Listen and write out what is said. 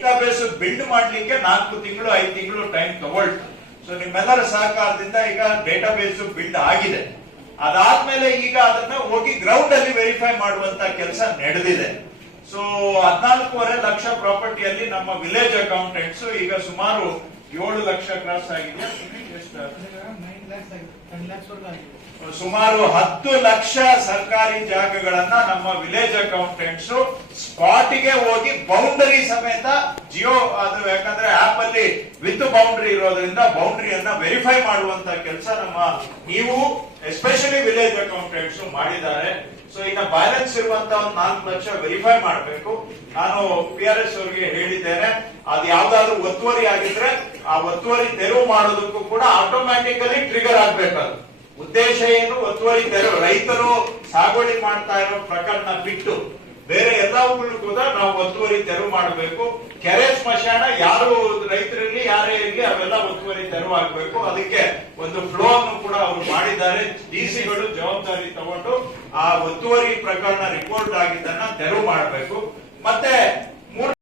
Database build ಮಾಡ್ಲಿಕ್ಕೆ 4 ತಿಂಗಳು 5 ತಿಂಗಳು ಟೈಮ್ ತಗೊಳ್ತು. ಸೊ ನಿಮ್ಮೆಲ್ಲರ ಸಹಕಾರದಿಂದ ಈಗ ಡೇಟಾಬೇಸ್ ಬಿಲ್ಡ್ ಆಗಿದೆ. ಅದಾದ್ಮೇಲೆ ಈಗ ಅದನ್ನ ಹೋಗಿ ಗ್ರೌಂಡ್ ಅಲ್ಲಿ ವೆರಿಫೈ ಮಾಡುವಂತ ಕೆಲಸ ನಡೆದಿದೆ. ಸೊ 14.5 ಲಕ್ಷ ಪ್ರಾಪರ್ಟಿಯಲ್ಲಿ ನಮ್ಮ ವಿಲೇಜ್ ಅಕೌಂಟೆಂಟ್ಸ್ ಈಗ ಸುಮಾರು 7 ಲಕ್ಷ ಕ್ರಾಸ್ ಆಗಿದೆ. ಸುಮಾರು 10 ಲಕ್ಷ ಸರ್ಕಾರಿ ಜಾಗಗಳನ್ನ ನಮ್ಮ ವಿಲೇಜ್ ಅಕೌಂಟೆಂಟ್ಸ್ ಸ್ಪಾಟ್ಗೆ ಹೋಗಿ ಬೌಂಡರಿ ಸಮೇತ ಜಿಯೋ ಅದು ಯಾಕಂದ್ರೆ ಆಪ್ ಅಲ್ಲಿ ವಿತ್ ಬೌಂಡರಿ ಇರೋದ್ರಿಂದ ಬೌಂಡರಿಯನ್ನ ವೆರಿಫೈ ಮಾಡುವಂತ ಕೆಲಸ ನಮ್ಮ ನೀವು ಎಸ್ಪೆಷಲಿ ವಿಲೇಜ್ ಅಕೌಂಟೆಂಟ್ಸ್ ಮಾಡಿದ್ದಾರೆ. ಸೊ ಇನ್ನ ಬ್ಯಾಲೆನ್ಸ್ ಇರುವಂತ 4 ಲಕ್ಷ ವೆರಿಫೈ ಮಾಡಬೇಕು. ನಾನು PRS ಅವರಿಗೆ ಹೇಳಿದ್ದೇನೆ, ಅದು ಯಾವ್ದಾದ್ರು ಒತ್ತುವರಿ ಆಗಿದ್ರೆ ಆ ಒತ್ತುವರಿ ತೆರವು ಮಾಡೋದಕ್ಕೂ ಕೂಡ ಆಟೋಮ್ಯಾಟಿಕಲಿ ಟ್ರಿಗರ್ ಆಗ್ಬೇಕದು. ಉದ್ದೇಶ ಏನು? ಒತ್ತುವರಿ ತೆರವು, ರೈತರು ಸಾಗುವಳಿ ಮಾಡ್ತಾ ಇರೋ ಪ್ರಕರಣ ಬಿಟ್ಟು ಬೇರೆ ಎಲ್ಲವುಗಳು ಕೂಡ ನಾವು ಒತ್ತುವರಿ ತೆರವು ಮಾಡಬೇಕು. ಕೆರೆ ಸ್ಮಶಾನ ಯಾರು ರೈತರಲ್ಲಿ ಯಾರೇ ಇರಲಿ ಅವೆಲ್ಲ ಒತ್ತುವರಿ ತೆರವು ಆಗಬೇಕು. ಅದಕ್ಕೆ ಒಂದು ಫ್ಲೋ ಅನ್ನು ಕೂಡ ಅವರು ಮಾಡಿದ್ದಾರೆ. DC ಗಳು ಜವಾಬ್ದಾರಿ ತಗೊಂಡು ಆ ಒತ್ತುವರಿ ಪ್ರಕರಣ ರಿಪೋರ್ಟ್ ಆಗಿದ್ದನ್ನ ತೆರವು ಮಾಡಬೇಕು. ಮತ್ತೆ